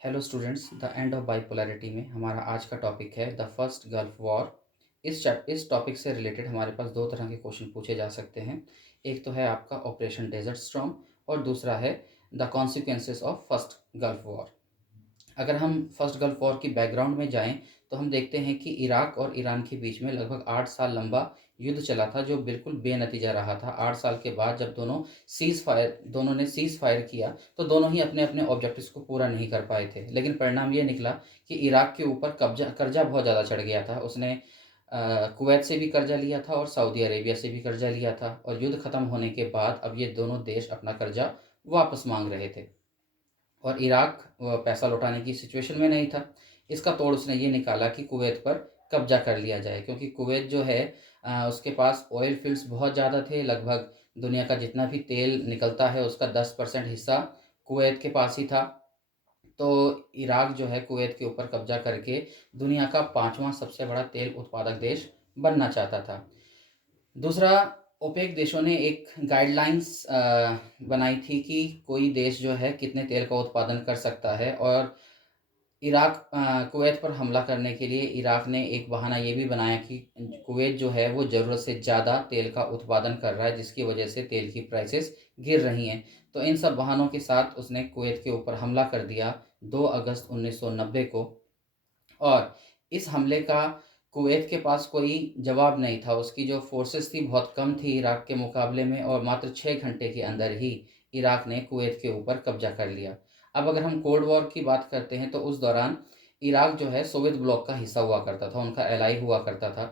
Hello students, the end of bipolarity में हमारा आज का टॉपिक है द फर्स्ट गल्फ वॉर। इस टॉपिक से रिलेटेड हमारे पास दो तरह के क्वेश्चन पूछे जा सकते हैं। एक तो है आपका ऑपरेशन डेजर्ट स्टॉर्म और दूसरा है the consequences of first Gulf war. अगर हम फर्स्ट गल्फ वॉर की बैकग्राउंड में जाएं तो हम देखते हैं कि इराक और ईरान के बीच में लगभग 8 साल लंबा युद्ध चला था, जो बिल्कुल बेनतीजा रहा था। 8 साल के बाद जब दोनों ने सीज फायर किया तो दोनों ही अपने अपने ऑब्जेक्टिव्स को पूरा नहीं कर पाए थे। लेकिन परिणाम ये निकला कि इराक के ऊपर कर्जा बहुत ज़्यादा चढ़ गया था। उसने कुवैत से भी कर्जा लिया था और सऊदी अरेबिया से भी कर्जा लिया था, और युद्ध खत्म होने के बाद अब ये दोनों देश अपना कर्जा वापस मांग रहे थे और इराक पैसा लौटाने की सिचुएशन में नहीं था। इसका तोड़ उसने ये निकाला कि कुवैत पर कब्जा कर लिया जाए, क्योंकि कुवैत जो है उसके पास ऑयल फील्ड्स बहुत ज़्यादा थे। लगभग दुनिया का जितना भी तेल निकलता है उसका 10% हिस्सा कुवैत के पास ही था। तो इराक जो है कुवैत के ऊपर कब्जा करके दुनिया का 5वां सबसे बड़ा तेल उत्पादक देश बनना चाहता था। दूसरा, ओपेक देशों ने एक गाइडलाइंस बनाई थी कि कोई देश जो है कितने तेल का उत्पादन कर सकता है, और कुवैत पर हमला करने के लिए इराक ने एक बहाना ये भी बनाया कि कुवैत जो है वो ज़रूरत से ज़्यादा तेल का उत्पादन कर रहा है, जिसकी वजह से तेल की प्राइसेस गिर रही हैं। तो इन सब बहानों के साथ उसने कुवैत के ऊपर हमला कर दिया 2 अगस्त 1990 को। और इस हमले का कुवैत के पास कोई जवाब नहीं था। उसकी जो फोर्सेस थी बहुत कम थी इराक के मुकाबले में, और मात्र 6 घंटे के अंदर ही इराक ने कुवैत के ऊपर कब्जा कर लिया। अब अगर हम कोल्ड वॉर की बात करते हैं तो उस दौरान इराक जो है सोवियत ब्लॉक का हिस्सा हुआ करता था, उनका एलाई हुआ करता था।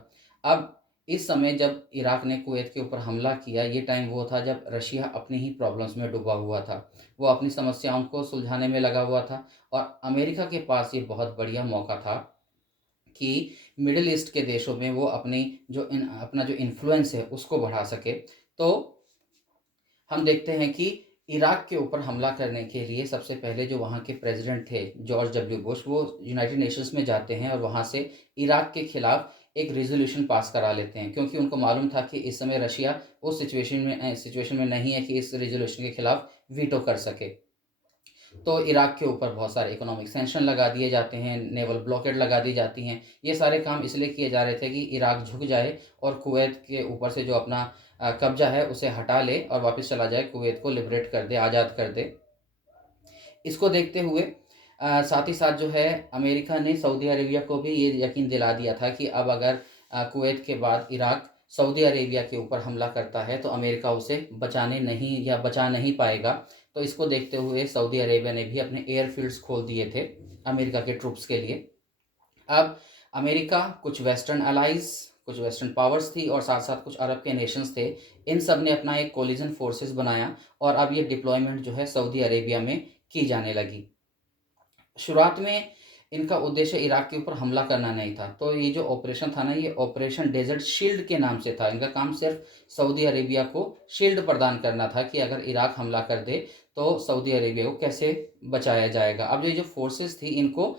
अब इस समय जब इराक ने कुवैत के ऊपर हमला किया, ये टाइम वो था जब रशिया अपनी ही प्रॉब्लम्स में डूबा हुआ था। वो अपनी समस्याओं को सुलझाने में लगा हुआ था, और अमेरिका के पास ये बहुत बढ़िया मौका था कि मिडिल ईस्ट के देशों में वो अपना जो इन्फ्लुएंस है उसको बढ़ा सके। तो हम देखते हैं कि इराक के ऊपर हमला करने के लिए सबसे पहले जो वहाँ के प्रेसिडेंट थे जॉर्ज डब्ल्यू बुश, वो यूनाइटेड नेशंस में जाते हैं और वहाँ से इराक के खिलाफ एक रेजोल्यूशन पास करा लेते हैं, क्योंकि उनको मालूम था कि इस समय रशिया उस सिचुएशन में नहीं है कि इस रेजोल्यूशन के खिलाफ वीटो कर सके। तो इराक के ऊपर बहुत सारे इकोनॉमिक सैंक्शन लगा दिए जाते हैं, नेवल ब्लॉकेड लगा दी जाती हैं। ये सारे काम इसलिए किए जा रहे थे कि इराक झुक जाए और कुवैत के ऊपर से जो अपना कब्जा है उसे हटा ले और वापस चला जाए, कुवैत को लिबरेट कर दे, आज़ाद कर दे। इसको देखते हुए साथ ही साथ जो है अमेरिका ने सऊदी अरेबिया को भी ये यकीन दिला दिया था कि अब अगर कुवैत के बाद इराक सऊदी अरेबिया के ऊपर हमला करता है तो अमेरिका उसे बचा नहीं पाएगा। तो इसको देखते हुए सऊदी अरेबिया ने भी अपने एयरफील्ड्स खोल दिए थे अमेरिका के ट्रूप्स के लिए। अब अमेरिका, कुछ वेस्टर्न पावर्स थी और साथ साथ कुछ अरब के नेशंस थे। इन सब ने अपना एक कोलिजन फोर्सेस बनाया और अब ये डिप्लॉयमेंट जो है सऊदी अरेबिया में की जाने लगी। शुरुआत में इनका उद्देश्य इराक के ऊपर हमला करना नहीं था। तो ये जो ऑपरेशन था ना, ये ऑपरेशन डेजर्ट शील्ड के नाम से था। इनका काम सिर्फ सऊदी अरेबिया को शील्ड प्रदान करना था कि अगर इराक हमला कर दे तो सऊदी अरेबिया को कैसे बचाया जाएगा। अब ये जो फोर्सेस थी इनको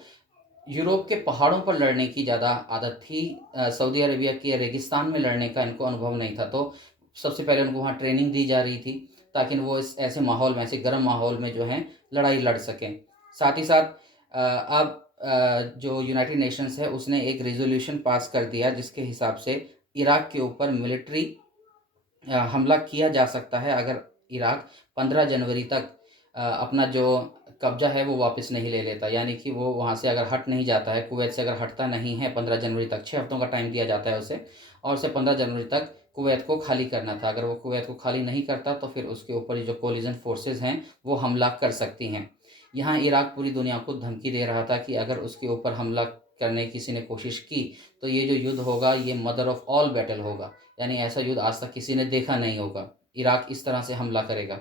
यूरोप के पहाड़ों पर लड़ने की ज़्यादा आदत थी। सऊदी अरेबिया के रेगिस्तान में लड़ने का इनको अनुभव नहीं था। तो सबसे पहले उनको वहाँ ट्रेनिंग दी जा रही थी ताकि वो इस ऐसे माहौल में, ऐसे गर्म माहौल में जो है लड़ाई लड़ सकें। साथ ही साथ अब जो यूनाइटेड नेशंस है उसने एक रेजोल्यूशन पास कर दिया जिसके हिसाब से इराक के ऊपर मिलिट्री हमला किया जा सकता है अगर इराक 15 जनवरी तक अपना जो कब्जा है वो वापस नहीं ले लेता। यानी कि वो वहाँ से अगर हट नहीं जाता है, कुवैत से अगर हटता नहीं है 15 जनवरी तक, 6 हफ्तों का टाइम दिया जाता है उसे, और उसे 15 जनवरी तक कुवैत को खाली करना था। अगर वो कुवैत को खाली नहीं करता तो फिर उसके ऊपर जो कोलिजन फोर्सेस हैं वो हमला कर सकती हैं। यहाँ इराक पूरी दुनिया को धमकी दे रहा था कि अगर उसके ऊपर हमला करने की किसी ने कोशिश की तो ये जो युद्ध होगा ये मदर ऑफ ऑल बैटल होगा। यानी ऐसा युद्ध आज तक किसी ने देखा नहीं होगा, इराक इस तरह से हमला करेगा।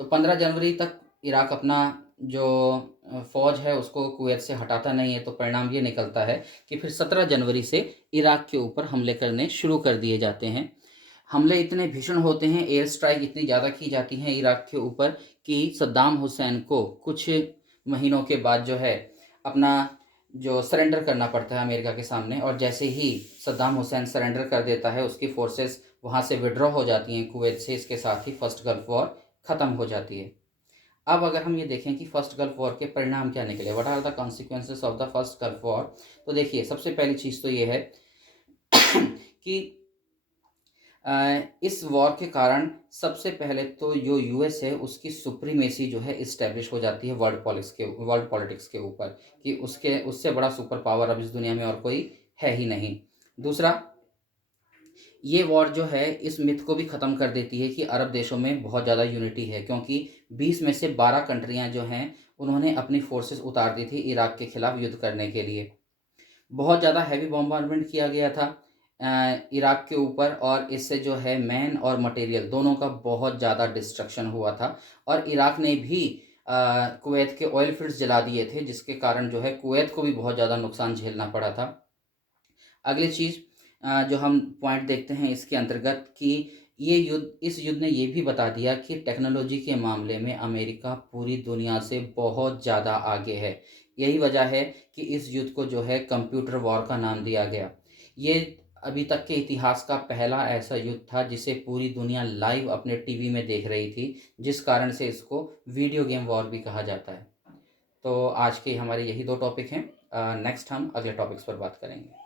तो 15 जनवरी तक इराक अपना जो फ़ौज है उसको कुवैत से हटाता नहीं है। तो परिणाम ये निकलता है कि फिर 17 जनवरी से इराक के ऊपर हमले करने शुरू कर दिए जाते हैं। हमले इतने भीषण होते हैं, एयर स्ट्राइक इतनी ज़्यादा की जाती हैं इराक के ऊपर कि सद्दाम हुसैन को कुछ महीनों के बाद जो है अपना जो सरेंडर करना पड़ता है अमेरिका के सामने। और जैसे ही सद्दाम हुसैन सरेंडर कर देता है उसकी फोर्सेस वहाँ से विड्रॉ हो जाती हैं कुवैत से। इसके साथ ही फर्स्ट गल्फ वॉर ख़त्म हो जाती है। अब अगर हम ये देखें कि फर्स्ट गल्फ वॉर के परिणाम क्या निकले, what are the consequences of the first Gulf war, तो देखिए सबसे पहली चीज़ तो ये है कि इस वॉर के कारण सबसे पहले तो जो यूएस है उसकी सुप्रीमेसी जो है इस्टेब्लिश हो जाती है वर्ल्ड पॉलिटिक्स के ऊपर, कि उसके उससे बड़ा सुपर पावर अब इस दुनिया में और कोई है ही नहीं। दूसरा, ये वॉर जो है इस मिथ को भी ख़त्म कर देती है कि अरब देशों में बहुत ज़्यादा यूनिटी है, क्योंकि 20 में से 12 कंट्रियां जो हैं उन्होंने अपनी फोर्सेस उतार दी थी इराक के खिलाफ युद्ध करने के लिए। बहुत ज़्यादा हैवी बॉम्बार्डमेंट किया गया था इराक के ऊपर, और इससे जो है मैन और मटेरियल दोनों का बहुत ज़्यादा डिस्ट्रक्शन हुआ था। और इराक ने भी कुवैत के ऑयल फील्ड्स जला दिए थे, जिसके कारण जो है कुवैत को भी बहुत ज़्यादा नुकसान झेलना पड़ा था। अगली चीज़ जो हम पॉइंट देखते हैं इसके अंतर्गत कि इस युद्ध ने ये भी बता दिया कि टेक्नोलॉजी के मामले में अमेरिका पूरी दुनिया से बहुत ज़्यादा आगे है। यही वजह है कि इस युद्ध को जो है कंप्यूटर वॉर का नाम दिया गया। ये अभी तक के इतिहास का पहला ऐसा युद्ध था जिसे पूरी दुनिया लाइव अपने टीवी में देख रही थी, जिस कारण से इसको वीडियो गेम वॉर भी कहा जाता है। तो आज के हमारे यही दो टॉपिक हैं। नेक्स्ट हम अगले टॉपिक्स पर बात करेंगे।